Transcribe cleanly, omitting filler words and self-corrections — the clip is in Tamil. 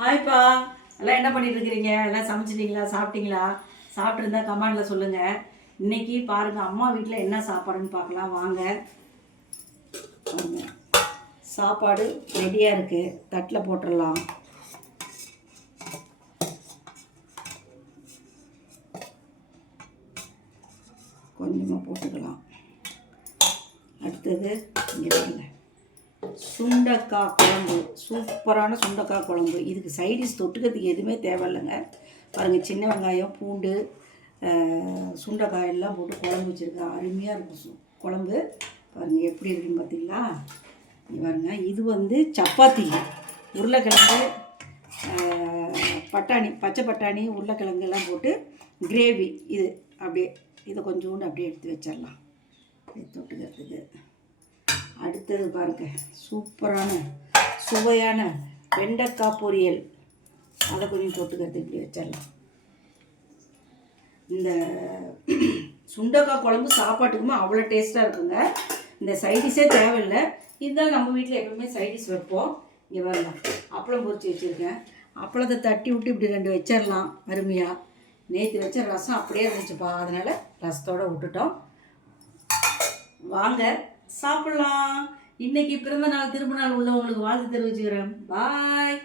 ஹாய்ப்பா, எல்லாம் என்ன பண்ணிட்டு இருக்கிறீங்க? எல்லாம் சமைச்சிட்டீங்களா? சாப்பிட்டீங்களா? சாப்பிட்ருந்தா கமெண்டில் சொல்லுங்கள். இன்றைக்கி பாருங்கள், அம்மா வீட்டில் என்ன சாப்பாடுன்னு பார்க்கலாம் வாங்க. சாப்பாடு ரெடியாக இருக்குது, தட்டில் போட்டுடலாம். கொஞ்சமாக போட்டுக்கலாம். அடுத்தது இங்கே பாருங்க, சுண்டக்காய் குழம்பு, சூப்பரான சுண்டக்காய் குழம்பு. இதுக்கு சைடிஷ் தொட்டுக்கிறதுக்கு எதுவுமே தேவையில்லைங்க. பாருங்கள், சின்ன வெங்காயம், பூண்டு, சுண்டைக்காயெல்லாம் போட்டு குழம்பு வச்சுருக்கேன். அருமையாக இருக்கும் குழம்பு. பாருங்கள் எப்படி இருக்குன்னு பார்த்தீங்களா? பாருங்கள், இது வந்து சப்பாத்தி, உருளைக்கிழங்கு, பட்டாணி, பச்சை பட்டாணி, உருளைக்கிழங்கு எல்லாம் போட்டு கிரேவி. இது அப்படியே இதை கொஞ்சோண்டு அப்படியே எடுத்து வச்சிடலாம் தொட்டுக்கிறதுக்கு. அடுத்தது பாருங்க, சூப்பரான சுவையான வெண்டைக்காய் பொரியல். அதை கொஞ்சம் தொட்டுக்கிறதுக்கு இப்படி வச்சிடலாம். இந்த சுண்டைக்காய் குழம்பு சாப்பாட்டுக்குமே அவ்வளோ டேஸ்ட்டாக இருக்குங்க. இந்த சைடிஷே தேவையில்லை. இதுதான் நம்ம வீட்டில் எப்பவுமே சைடிஷ் வைப்போம். இங்கே வரலாம், அப்பளம் பொரிச்சு வச்சுருக்கேன். அப்பளத்தை தட்டி விட்டு இப்படி 2 வச்சிடலாம் அருமையாக. நேற்று வச்ச ரசம் அப்படியே இருந்துச்சுப்பா, அதனால் ரசத்தோடு விட்டுட்டோம். வாங்க சாப்பிட்லாம். இன்றைக்கி பிறந்த நாள் திரும்ப நாள் உள்ளவங்களுக்கு வாழ்த்து தெரிவிச்சுக்கிறேன். பாய்.